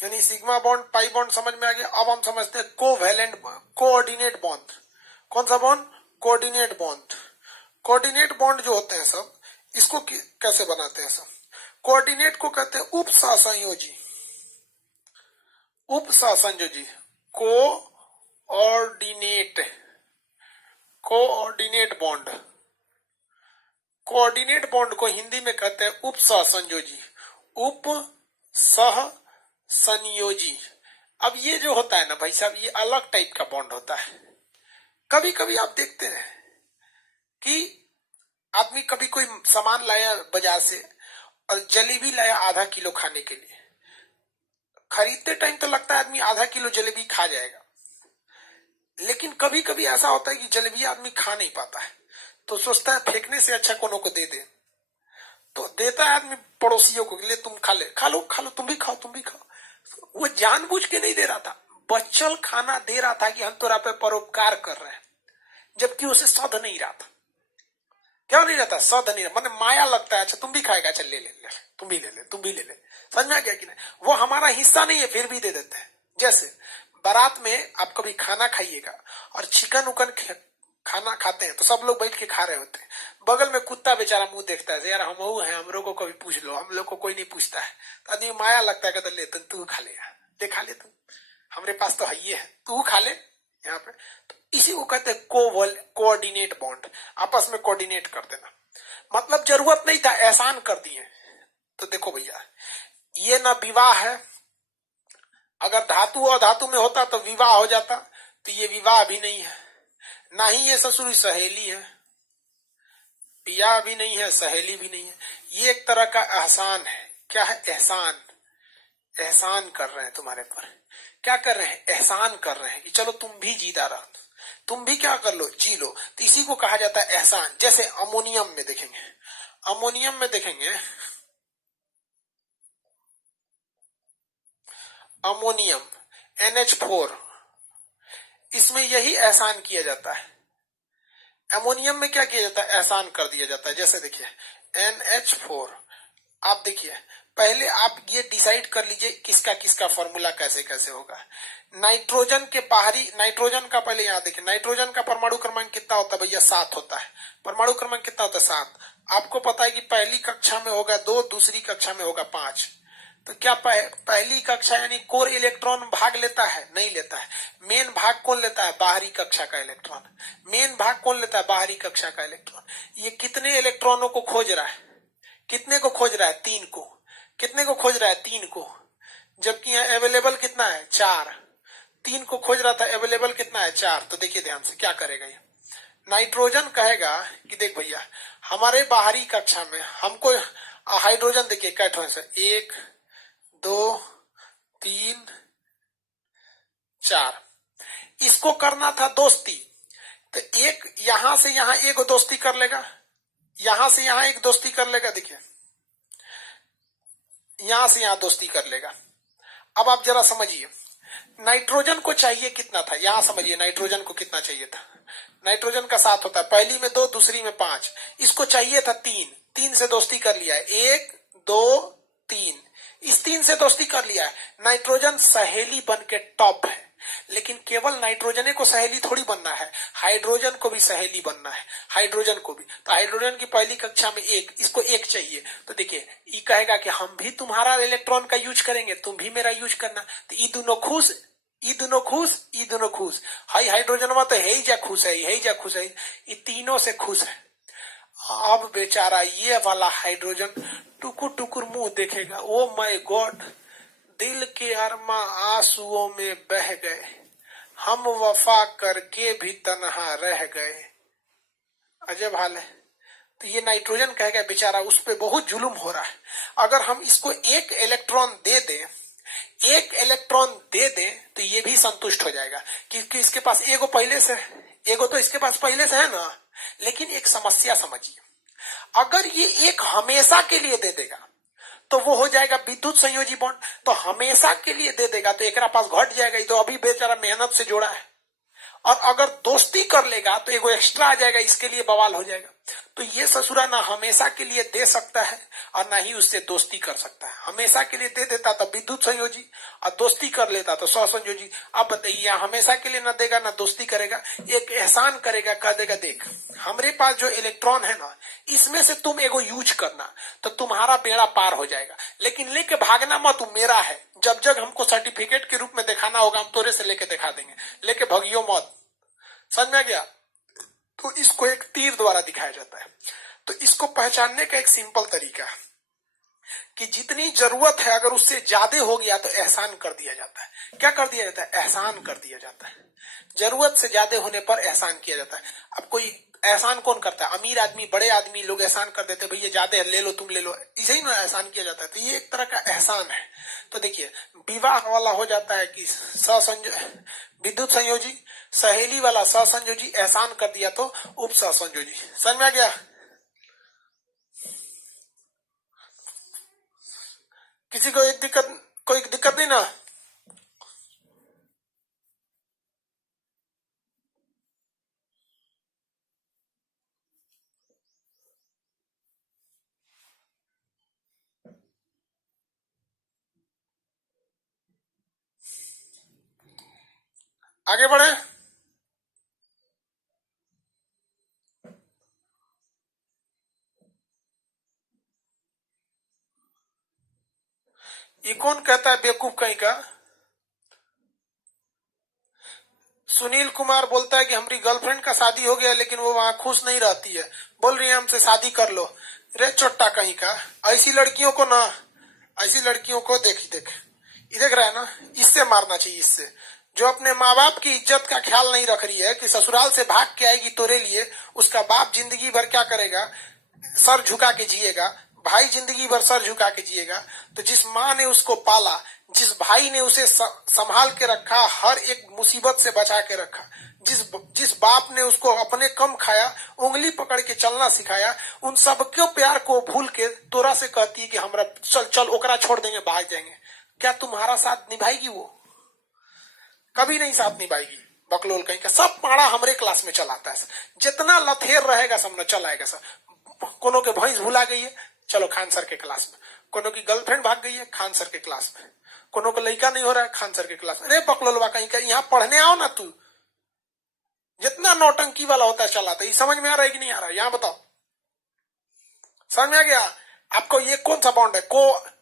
यानी sigma bond pi bond समझ में आ गया। अब हम समझते हैं कोवैलेंट कोऑर्डिनेट बॉन्ड। कौन सा bond? Coordinate bond. Coordinate bond जो होते हैं सब, इसको कैसे बनाते हैं सब? कोऑर्डिनेट को कहते हैं उपसहसंयोजी। उपसहसंयोजी कोऑर्डिनेट बॉन्ड। कोऑर्डिनेट बॉन्ड को हिंदी में कहते हैं उपसहसंयोजी। उपसहसंयोजी। अब ये जो होता है ना भाई साहब, ये अलग टाइप का बॉन्ड होता है। कभी कभी आप देखते हैं कि आदमी कभी कोई सामान लाया बाजार से और जलेबी लाया आधा किलो खाने के लिए। खरीदते टाइम तो लगता है आदमी आधा किलो जलेबी खा जाएगा, लेकिन कभी कभी ऐसा होता है कि जलेबी आदमी खा नहीं पाता है, तो सोचता है फेंकने से अच्छा कोनो को दे दे। तो देता है आदमी पड़ोसियों को, ले तुम खा ले, खा लो तुम भी खाओ तुम भी खाओ। वो जानबूझ के नहीं दे रहा था, बच्चल खाना दे रहा था कि हम तोरा पे परोपकार कर रहे हैं, जबकि उसे सध नहीं रहा था। क्या नहीं रहता? सध नहीं रहा, मतलब माया लगता है, अच्छा तुम भी खाएगा, चल ले ले, तुम भी ले ले, तुम भी ले ले। समझ में आ गया कि नहीं? वो हमारा हिस्सा नहीं है फिर भी दे देते हैं। जैसे बारात में आप कभी खाना खाइएगा और चिकन उकन खाना खाते हैं तो सब लोग बैठ के खा रहे होते हैं, बगल में कुत्ता बेचारा मुंह देखता है, यार हम हैं, हम लोग को कभी पूछ लो, हम लोग को कोई नहीं पूछता है। तो आदमी माया लगता है, कहता ले तू खा ले, खा ले तू, हमारे पास तो है, तू खा ले यहाँ पे। तो इसी को कहते हैं कोऑर्डिनेट बॉन्ड। आपस में कोऑर्डिनेट कर देना, मतलब जरूरत नहीं था, एहसान कर दिए। तो देखो भैया, ये ना विवाह है, अगर धातु और धातु में होता तो विवाह हो जाता, तो ये विवाह भी नहीं है, ना ही ये ससुरी सहेली है, पिया भी नहीं है, सहेली भी नहीं है। ये एक तरह का एहसान है। क्या है? एहसान। एहसान कर रहे हैं तुम्हारे पर। क्या कर रहे हैं? एहसान कर रहे हैं कि चलो तुम भी जीता रहो, तुम भी क्या कर लो, जी लो। तो इसी को कहा जाता है एहसान। जैसे अमोनियम में देखेंगे, अमोनियम में देखेंगे, अमोनियम NH4, इसमें यही एहसान किया जाता है। अमोनियम में क्या किया जाता है? एहसान कर दिया जाता है। जैसे देखिए NH4, आप देखिए पहले आप ये डिसाइड कर लीजिए किसका किसका फॉर्मूला कैसे कैसे होगा। नाइट्रोजन के बाहरी, नाइट्रोजन का पहले यहाँ देखिए, नाइट्रोजन का परमाणु क्रमांक कितना होता है भैया? 7 होता है। परमाणु क्रमांक कितना होता है? 7। आपको पता है कि पहली कक्षा में होगा 2, दूसरी कक्षा में होगा 5। तो क्या पहली कक्षा यानी कोर इलेक्ट्रॉन भाग लेता है? नहीं लेता है। मेन भाग कौन लेता है? बाहरी कक्षा का इलेक्ट्रॉन। मेन भाग कौन लेता है? बाहरी कक्षा का इलेक्ट्रॉन। ये कितने इलेक्ट्रॉनों को खोज रहा है? कितने को खोज रहा है? 3 को। कितने को खोज रहा है? 3 को। जबकि यहाँ अवेलेबल कितना है? 4। 3 को खोज रहा था, अवेलेबल कितना है? 4। तो देखिए ध्यान से क्या करेगा ये नाइट्रोजन, कहेगा कि देख भैया हमारे बाहरी कक्षा में हमको हाइड्रोजन देखिए कैठों से 1 2 3 4, इसको करना था दोस्ती। तो एक यहां से यहां एक दोस्ती कर लेगा, यहां से यहां एक दोस्ती कर लेगा, देखिए यहां से यहां दोस्ती कर लेगा। अब आप जरा समझिए, नाइट्रोजन को चाहिए कितना था? यहां समझिए नाइट्रोजन को कितना चाहिए था? नाइट्रोजन का 7 होता है, पहली में 2, दूसरी में 5। इसको चाहिए था 3, 3 से दोस्ती कर लिया है, 1 2 3, इस 3 से दोस्ती कर लिया है। नाइट्रोजन सहेली बन के टॉप है, लेकिन केवल नाइट्रोजन को सहेली थोड़ी बनना है, हाइड्रोजन को भी सहेली बनना है, हाइड्रोजन को भी। तो हाइड्रोजन की पहली कक्षा में 1, इसको 1 चाहिए। तो देखिए ये कहेगा कि हम भी तुम्हारा इलेक्ट्रॉन का यूज करेंगे, तुम भी मेरा यूज करना। तो ये दोनों खुश, ये दोनों खुश, ये दोनों खुश। हाई हाइड्रोजन तो है ही जा खुश है, है जा खुश है, ये तीनों से खुश है। अब बेचारा ये वाला हाइड्रोजन टुकुर टुकुर मुंह देखेगा, ओ माय गॉड, दिल के अरमा आंसुओं में बह गए, हम वफा करके भी तन्हा रह गए। अजब हाल है। तो ये नाइट्रोजन कहेगा बेचारा उस पे बहुत जुल्म हो रहा है, अगर हम इसको 1 इलेक्ट्रॉन दे दें, 1 इलेक्ट्रॉन दे दें तो ये भी संतुष्ट हो जाएगा, क्योंकि इसके पास एगो पहले से, एगो तो इसके पास पहले से है ना। लेकिन एक समस्या समझिए, अगर ये 1 हमेशा के लिए दे देगा तो वो हो जाएगा विद्युत संयोजी बॉन्ड। तो हमेशा के लिए दे देगा तो एक पास घट जाएगा, तो अभी बेचारा मेहनत से जोड़ा है। और अगर दोस्ती कर लेगा तो एगो एक्स्ट्रा आ जाएगा, इसके लिए बवाल हो जाएगा। तो ये ससुरा ना हमेशा के लिए दे सकता है और ना ही उससे दोस्ती कर सकता है। हमेशा के लिए दे देता तो विद्युत संयोजी और दोस्ती कर लेता तो स्वसंयोजी। अब बताइए, हमेशा के लिए ना देगा ना दोस्ती करेगा, एक एहसान करेगा, कह देगा देख हमरे पास जो इलेक्ट्रॉन है ना, इसमें से तुम एगो यूज करना तो तुम्हारा बेड़ा पार हो जाएगा, लेकिन लेके भागना मत, मेरा है। जब जब हमको सर्टिफिकेट के रूप में दिखाना होगा हम तोरे से लेके दिखा देंगे, लेके भगियो मत। समझ में गया? तो इसको एक तीर द्वारा दिखाया जाता है। तो इसको पहचानने का एक सिंपल तरीका है कि जितनी जरूरत है अगर उससे ज्यादा हो गया तो एहसान कर दिया जाता है। क्या कर दिया जाता है? एहसान कर दिया जाता है। जरूरत से ज्यादा होने पर एहसान किया जाता है। अब कोई एहसान कौन करता है? अमीर आदमी, बड़े आदमी लोग एहसान कर देते, भैया ज्यादा ले लो, तुम ले लो, इसे ही ना एहसान किया जाता है। तो ये एक तरह का एहसान है। तो देखिए, विवाह वाला हो जाता है कि विद्युत संयोजी, सहेली वाला ससंयोजी, एहसान कर दिया तो उप ससंयोजी। समझ में आ गया? किसी को कोई दिक्कत नहीं ना? आगे बढ़े। ये कौन कहता है बेवकूफ कहीं का? सुनील कुमार बोलता है कि हमारी गर्लफ्रेंड का शादी हो गया लेकिन वो वहां खुश नहीं रहती है, बोल रही है हमसे शादी कर लो। रे चोट्टा कहीं का, ऐसी लड़कियों को ना, ऐसी लड़कियों को देख ये देख रहा है ना, इससे मारना चाहिए। इससे जो अपने माँ बाप की इज्जत का ख्याल नहीं रख रही है कि ससुराल से भाग के आएगी तोरे लिए, उसका बाप जिंदगी भर क्या करेगा? सर झुका के जिएगा। भाई जिंदगी भर सर झुका के जिएगा। तो जिस माँ ने उसको पाला, जिस भाई ने उसे संभाल के रखा, हर एक मुसीबत से बचा के रखा, जिस बाप ने उसको अपने कम खाया, उंगली पकड़ के चलना सिखाया, उन सबके प्यार को भूल के तोरा से कहती है कि हमरा चल चल ओकरा छोड़ देंगे, भाग जाएंगे। क्या तुम्हारा साथ निभाएगी वो? कभी नहीं साथ निभाएगी। बकलोल कहीं का। सब पाड़ा हमरे क्लास में चलाता है। जितना लथेर रहेगा सब न चलाएगा सब। कोनो के भैंस भुला गई है, चलो खान सर के क्लास में। कोनो की गर्लफ्रेंड भाग गई है, खान सर के क्लास में। कोनो को लड़का नहीं हो रहा है, खान सर के क्लास में। अरे बकलोलवा कहीं का, यहाँ पढ़ने आओ ना तू। जितना नौटंकी वाला होता है चलाता है। ये समझ में आ रहा है कि नहीं आ रहा है? यहाँ बताओ, समझ में आ गया आपको? ये कौन सा बॉन्ड है?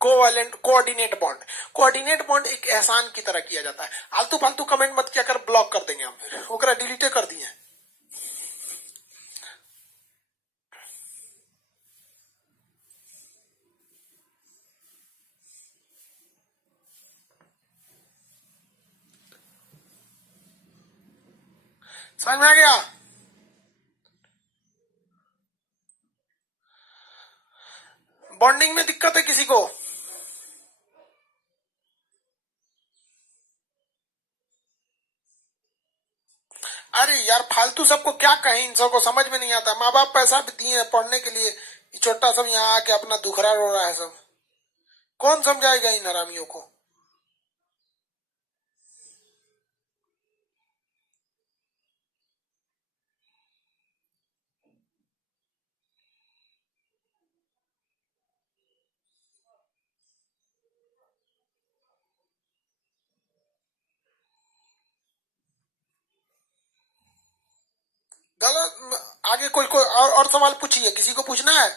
Covalent coordinate bond. Coordinate bond एक एहसान की तरह किया जाता है। आलतू फालतू कमेंट मत किया कर, ब्लॉक कर देंगे हम। ओकरा डिलीटे कर दिए। समझ में आ गया? बॉन्डिंग में दिक्कत है किसी को? अरे यार फालतू सबको क्या कहें, इन सबको समझ में नहीं आता। माँ बाप पैसा भी दिए हैं पढ़ने के लिए, छोटा सब यहाँ आके अपना दुखरा रो रहा है सब। कौन समझाएगा इन हरामियों को? गलत। आगे कोई और सवाल पूछिए, किसी को पूछना है?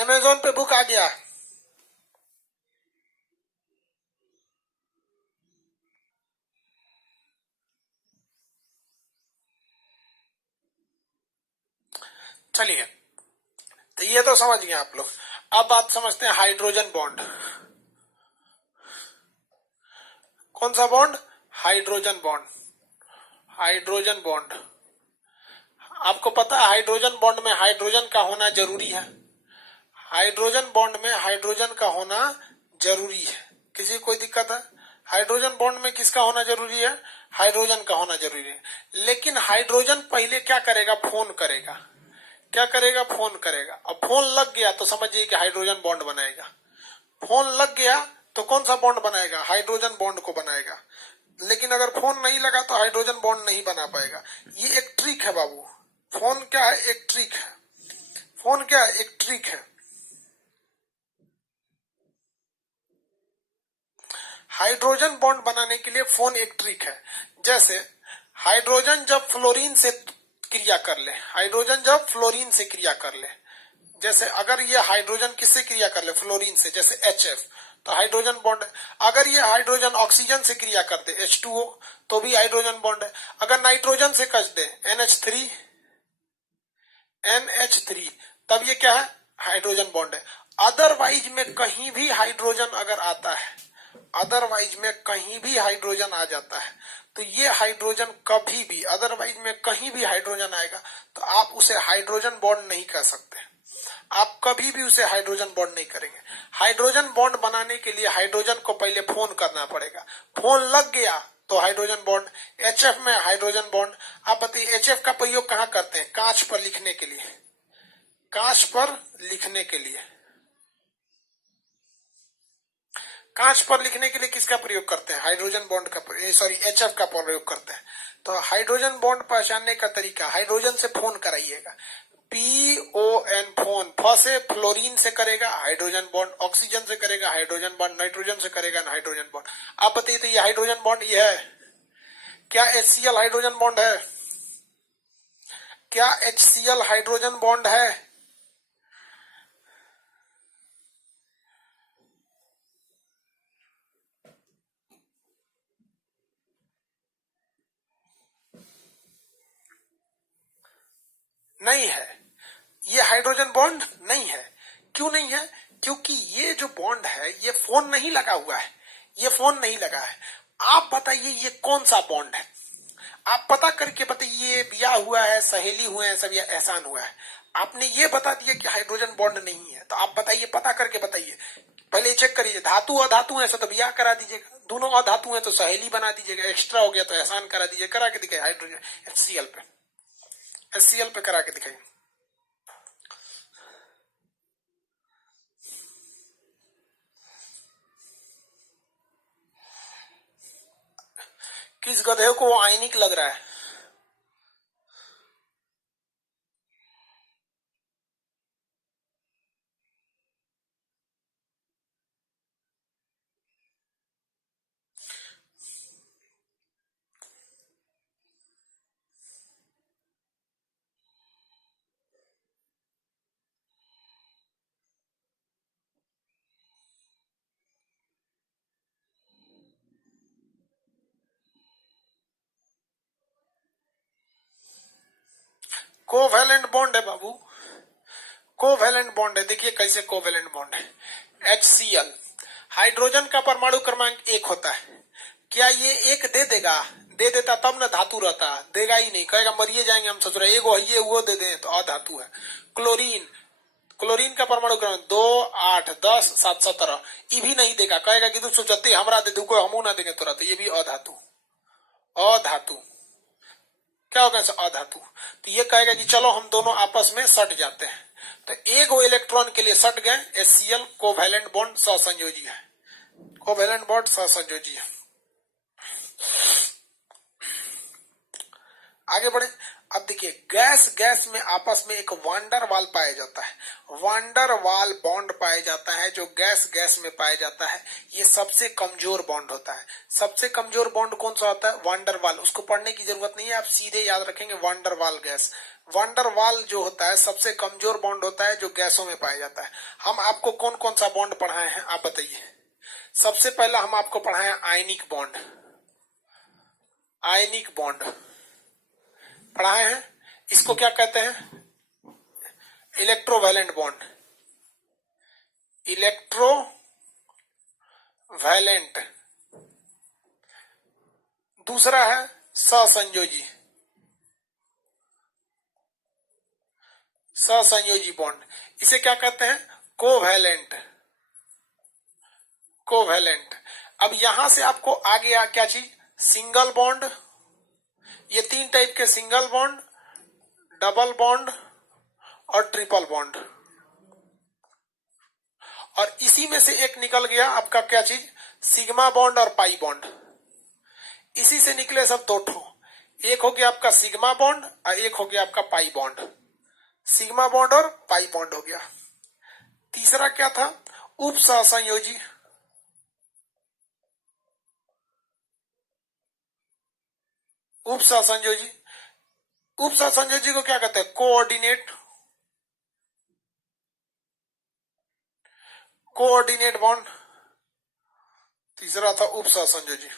अमेजोन पे बुक आ गया। चलिए, तो ये तो समझ गए आप लोग। अब बात समझते हैं हाइड्रोजन बॉन्ड। कौन सा bond? Hydrogen bond. Hydrogen bond, आपको पता है हाइड्रोजन बॉन्ड में हाइड्रोजन का होना जरूरी है। हाइड्रोजन बॉन्ड में हाइड्रोजन का होना जरूरी है। किसी को कोई दिक्कत है? हाइड्रोजन बॉन्ड में किसका होना जरूरी है? हाइड्रोजन का होना जरूरी है। लेकिन हाइड्रोजन पहले क्या करेगा, फोन करेगा। क्या करेगा, फोन करेगा। अब फोन लग गया तो समझिए कि हाइड्रोजन बॉन्ड बनाएगा। फोन लग गया तो कौन सा बॉन्ड बनाएगा, हाइड्रोजन बॉन्ड को बनाएगा। लेकिन अगर फोन नहीं लगा तो हाइड्रोजन बॉन्ड नहीं बना पाएगा। ये एक ट्रिक है बाबू। फोन क्या है, एक ट्रिक है। फोन क्या है, एक ट्रिक है। हाइड्रोजन बॉन्ड बनाने के लिए फोन एक ट्रिक है। जैसे हाइड्रोजन जब फ्लोरीन से क्रिया कर ले, हाइड्रोजन जब फ्लोरीन से क्रिया कर ले, जैसे अगर ये हाइड्रोजन किससे क्रिया कर ले, फ्लोरीन से, जैसे HF, तो हाइड्रोजन बॉन्ड है। अगर ये हाइड्रोजन ऑक्सीजन से क्रिया कर दे, H2O, तो भी हाइड्रोजन बॉन्ड है। अगर नाइट्रोजन से कस दे, NH3, तब ये क्या है, हाइड्रोजन बॉन्ड है। अदरवाइज में कहीं भी हाइड्रोजन अगर आता है, अदरवाइज में कहीं भी हाइड्रोजन आ जाता है, तो ये हाइड्रोजन कभी भी, अदरवाइज में कहीं भी हाइड्रोजन आएगा तो आप उसे हाइड्रोजन बॉन्ड नहीं कह सकते। आप कभी भी उसे हाइड्रोजन बॉन्ड नहीं करेंगे। हाइड्रोजन बॉन्ड बनाने के लिए हाइड्रोजन को पहले फोन करना पड़ेगा। फोन लग गया तो हाइड्रोजन बॉन्ड। HF में हाइड्रोजन बॉन्ड। आप बताइए HF का प्रयोग कहाँ करते हैं, कांच पर लिखने के लिए। कांच पर लिखने के लिए, कांच पर लिखने के लिए किसका प्रयोग करते हैं, हाइड्रोजन बॉन्ड का, सॉरी HF का प्रयोग करते हैं। तो हाइड्रोजन बॉन्ड पहचानने का तरीका, हाइड्रोजन से फोन कराइएगा। PON, phone. फ से फ्लोरीन से करेगा हाइड्रोजन बॉन्ड, ऑक्सीजन से करेगा हाइड्रोजन बॉन्ड, नाइट्रोजन से करेगा हाइड्रोजन बॉन्ड। आप बताइए तो ये हाइड्रोजन बॉन्ड ये है क्या, HCl हाइड्रोजन बॉन्ड है क्या, HCl हाइड्रोजन बॉन्ड है? नहीं है, ये हाइड्रोजन बॉन्ड नहीं है। क्यों नहीं है, क्योंकि ये जो बॉन्ड है ये फोन नहीं लगा हुआ है, ये फोन नहीं लगा है। आप बताइए ये कौन सा बॉन्ड है, आप पता करके बताइए। ये ब्याह हुआ है, सहेली हुए हैं सब, या एहसान हुआ है। आपने ये बता दिया कि हाइड्रोजन बॉन्ड नहीं है, तो आप बताइए, पता करके बताइए। पहले चेक करिए, धातु अधातु है तो ब्याह करा दीजिएगा, दोनों अधातु है तो सहेली बना दीजिएगा, एक्स्ट्रा हो गया तो एहसान करा दीजिए। करा के दिखाइए हाइड्रोजन HCl पे करा के दिखाइए। किस गधे को वो आइनिक लग रहा है? कोवैलेंट बॉन्ड है बाबू, कोवैलेंट बॉन्ड है। देखिए कैसे कोवैलेंट बॉन्ड है। HCl, हाइड्रोजन का परमाणु क्रमांक 1 होता है। क्या ये 1 दे देगा? दे देता तब न धातु रहता, देगा ही नहीं, कहेगा मरिए जाएंगे हम ससुरा, एगो ये वो दे दे तो अधातु है। क्लोरीन, क्लोरीन का परमाणु क्रमांक 2, 8, 10, 7, 17, ये भी नहीं देगा, कहेगा कि तू सोचते हमरा दे दू, कोई हमू ना देंगे तुरंत, ये भी अधातु। अधातु क्या होगा, अधातु। तो ये कहेगा कि चलो हम दोनों आपस में सट जाते हैं, तो एक वो इलेक्ट्रॉन के लिए सट गए। HCl कोवैलेंट बॉन्ड सहसंयोजी है, कोवैलेंट बॉन्ड सहसंयोजी है। आगे बढ़े। अब देखिए गैस गैस में आपस में एक वांडर वाल पाया जाता है, वांडर वाल बॉन्ड पाया जाता है जो गैस गैस में पाया जाता है। ये सबसे कमजोर बॉन्ड होता है। सबसे कमजोर बॉन्ड कौन सा होता है, वांडर वाल। उसको पढ़ने की जरूरत नहीं है, आप सीधे याद रखेंगे वांडर वाल गैस। वांडर वाल जो होता है सबसे कमजोर बॉन्ड होता है जो गैसों में पाया जाता है। हम आपको कौन कौन सा बॉन्ड पढ़ाए हैं आप बताइए। सबसे पहला हम आपको पढ़ाए आयनिक बॉन्ड, आयनिक बॉन्ड पढ़ाए हैं। इसको क्या कहते हैं, इलेक्ट्रोवैलेंट बॉन्ड, इलेक्ट्रोवैलेंट। दूसरा है सहसंयोजी, सहसंयोजी बॉन्ड। इसे क्या कहते हैं, कोवैलेंट, कोवैलेंट। अब यहां से आपको आ गया क्या चीज, सिंगल बॉन्ड, ये 3 टाइप के सिंगल बॉन्ड, डबल बॉन्ड और ट्रिपल बॉन्ड। और इसी में से एक निकल गया आपका क्या चीज, सिग्मा बॉन्ड और पाई बॉन्ड। इसी से निकले सब 2 ठो, एक हो गया आपका सिग्मा बॉन्ड और एक हो गया आपका पाई बॉन्ड। सिग्मा बॉन्ड और पाई बॉन्ड हो गया। तीसरा क्या था, उप सहसंयोजी। उप सहसंयोजी, उप सहसंयोजी को क्या कहते हैं, कोऑर्डिनेट, कोऑर्डिनेट बॉन्ड। तीसरा था उप सहसंयोजी।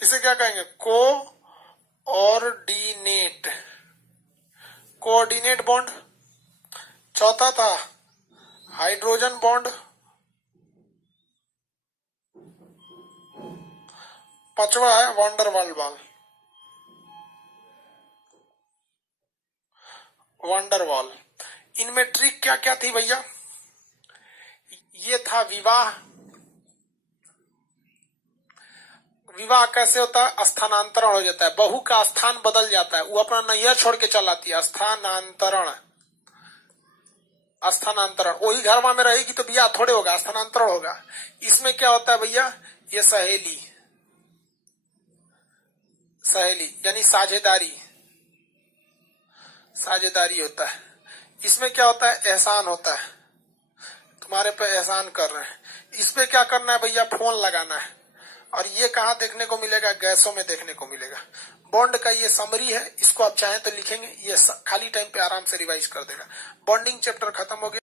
इसे क्या कहेंगे, कोऑर्डिनेट, कोऑर्डिनेट बॉन्ड। चौथा था हाइड्रोजन बॉन्ड। पांचवा है वंडरवाल बॉन्ड, वंडरवाल। इनमें ट्रिक क्या क्या थी भैया, ये था विवाह। विवाह कैसे होता है, स्थानांतरण हो जाता है, बहू का स्थान बदल जाता है, वो अपना नैया छोड़ के चल आती है, स्थानांतरण। स्थानांतरण, वही घरवा में रहेगी तो बियाह थोड़े होगा, स्थानांतरण होगा। इसमें क्या होता है भैया, ये सहेली, सहेली यानी साझेदारी, साझेदारी होता है। इसमें क्या होता है, एहसान होता है, तुम्हारे पे एहसान कर रहे हैं। इसमें क्या करना है भैया, फोन लगाना है। और ये कहाँ देखने को मिलेगा, गैसों में देखने को मिलेगा। बॉन्ड का ये समरी है, इसको आप चाहें तो लिखेंगे, ये खाली टाइम पे आराम से रिवाइज कर देगा। बॉन्डिंग चैप्टर खत्म हो गया।